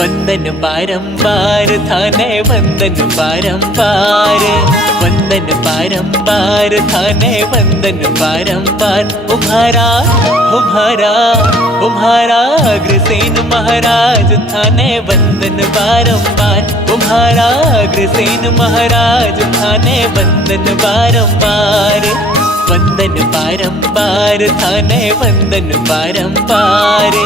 वंदन बारंबार थाने वंदन बारंबार, वंदन बारंबार थाने वंदन बारंबार। उम्हारा उम्हारा उम्हारा अग्रसेन महाराज थाने वंदन बारंबार। उम्हारा अग्रसेन महाराज थाने वंदन बारंबार। वंदन बारंबार थाने वंदन बारंबार,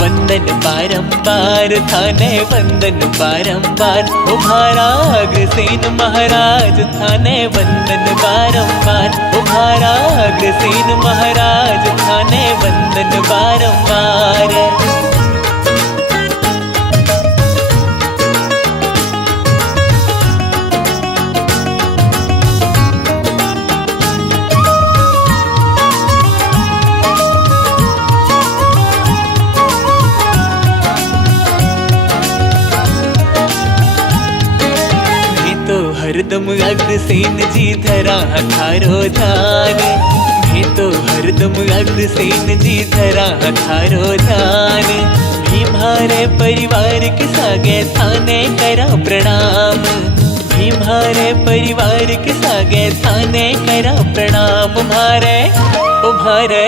वंदन बारंबार थाने वंदन बारंबार। उम्हारा अग्रसेन महाराज थाने वंदन बारंबार। उम्हारा अग्रसेन महाराज थाने वंदन बारंबार। हरदम अग्रसेन जी धरा थारो ध्यान, मैं तो हरदम अग्रसेन जी धरा थारो ध्यान। भीमारे परिवार के सागे थाने करा प्रणाम, भीमारे परिवार के सागे थाने करा प्रणाम। उम्हारे उम्हारे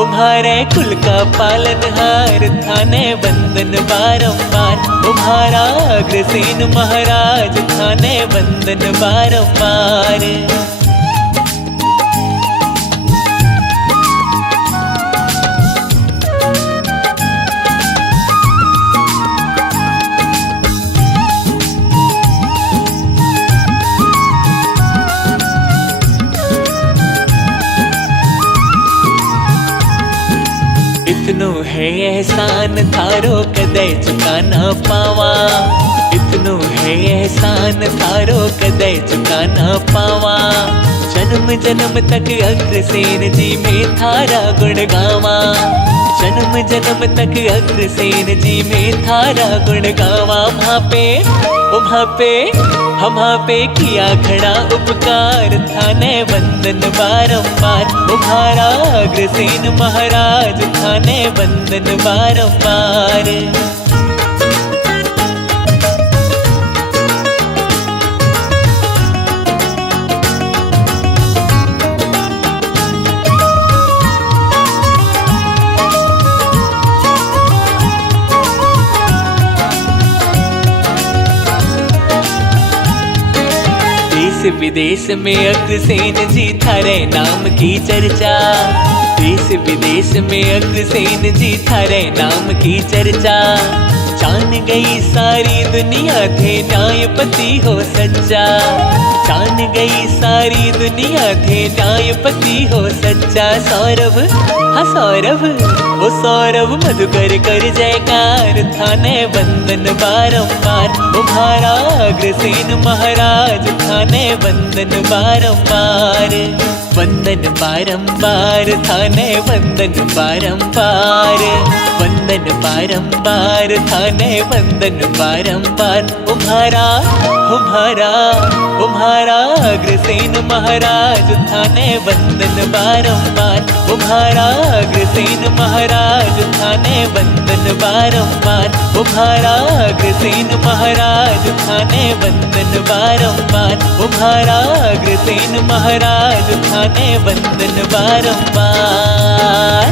उम्हारे कुल का पालनहार थाने वंदन बारंबार। उम्हारा अग्रसेन महाराज थाने वंदन बारंबार। इतनो है एहसान थारो कदे चुका ना पावा, इतनो है एहसान थारो कदे चुका ना पावा। जन्म जन्म तक अग्रसेन जी में थारा गुण गावा, जन्म जन्म तक अग्रसेन जी में थारा गुण गावा। वहाँ पे किया खड़ा उपकार थाने वंदन बारंबार। उम्हारा अग्रसेन महाराज थाने वंदन बारंबार। देश विदेश में अग्रसेन जी थारे नाम की चर्चा, देश विदेश में अग्रसेन जी थारे नाम की चर्चा। जान गई सारी दुनिया थे न्यायपति हो सच्चा, जान गई सारी दुनिया थे न्यायपति हो सच्चा। सौरभ हाँ सौरभ वो सौरभ मधुकर कर जयकार थाने वंदन बारंबार। उम्हारा अग्रसेन महाराज थाने वंदन बारंबार। वंदन बारंबार थाने वंदन बारंबार, वंदन बारंबार थाने वंदन बारंबार। उम्हारा उम्हारा उम्हारा अग्रसेन महाराज थाने वंदन बारंबार। उम्हारा अग्रसेन महाराज थाने वंदन बारंबार। उम्हारा अग्रसेन महाराज थाने वंदन बारंबार। उम्हारा अग्रसेन महाराज थाने वंदन बारंबार।